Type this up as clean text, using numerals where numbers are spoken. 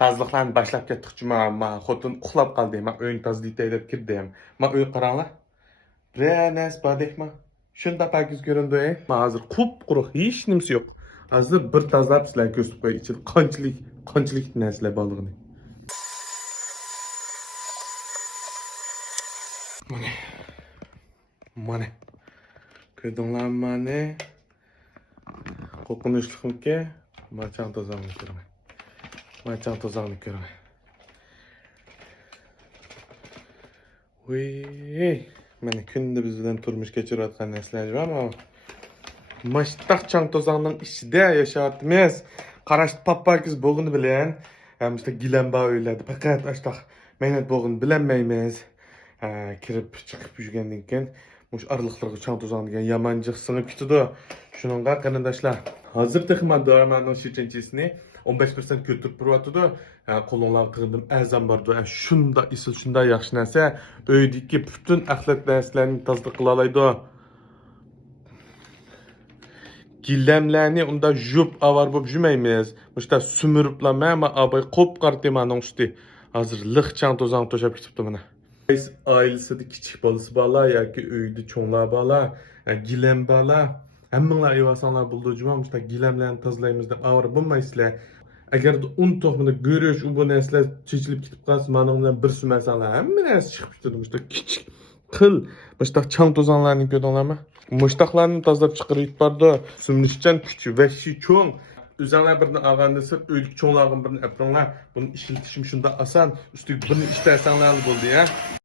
Tazlıqlarni boshlab ketdik. Ma xotin uxlab qoldi. Ma uyni tozlaytay deb kirdim. Ma uy qaranglar. Renes badehma. Shunda pakiz ko'rindi. Ma hozir qup-quruq hech nimasi yo'q. Hozir bir tozlab sizlarga ko'rsatib qo'yay. Ichida qanchalik narsalar borligini. Mana. Ko'rdinglarmi mana? Qo'rqinchliqmi? Marchang tozani ko'raman. Marchang tozani ko'raman. Voy, mana kunda biz bilan turmush kechirayotgan narsalar bormi? Mashtaq chang tozanning ichida yashayapmiz. Qarashdi pappakiz bo'lg'ini bilan, hamda gilamba o'yladi. Faqat ashtaq mehnat bo'lg'ini bilmaymiz. Kirib chiqib yurgandan keyin mush arliqlarga chang tozan degan yamanjiq singib ketdi. Shuningga qarindoshlar, hozir texman darmanning shichinchisini 15% ko'tarib turyapti. Qo'linglar qildim azam bordi. Shunda isil shunda yaxshi narsa, uydagi butun axlat narsalarni tozalik qila oladi. Gilamlarni unda jup avar bo'lib yurmaymiz. Mushta sumiriblar mana abay qop qartimaning usti. Hozir liq chang tozan to'shab ketibdi mana. Ailesida kichik bolasi bola yoki uyda cho'nglar bola, gilam bola, hammanglar evasanlar bo'ldi juma mushta gilamlarni tozalaymiz deb avar bo'lmaysizlar. Agar un to'xmini go'rish u bu narsalar chechilib ketib qolsa, mana undan bir sumasalar hamma narsa chiqib ketadi. Mushta kichik qil, mushta chang tozanlarni ko'rdinglarmi? Mushtaqlarni tozalab chiqarib bordi. Sumnishchan kuch va shi cho'ng. O'zinglar birini olgandasi, o'ylik cho'nglarga birini apringlar. Buni ishlatishim shunda oson. Ustiga birini ishlasanglar bo'ldi ya.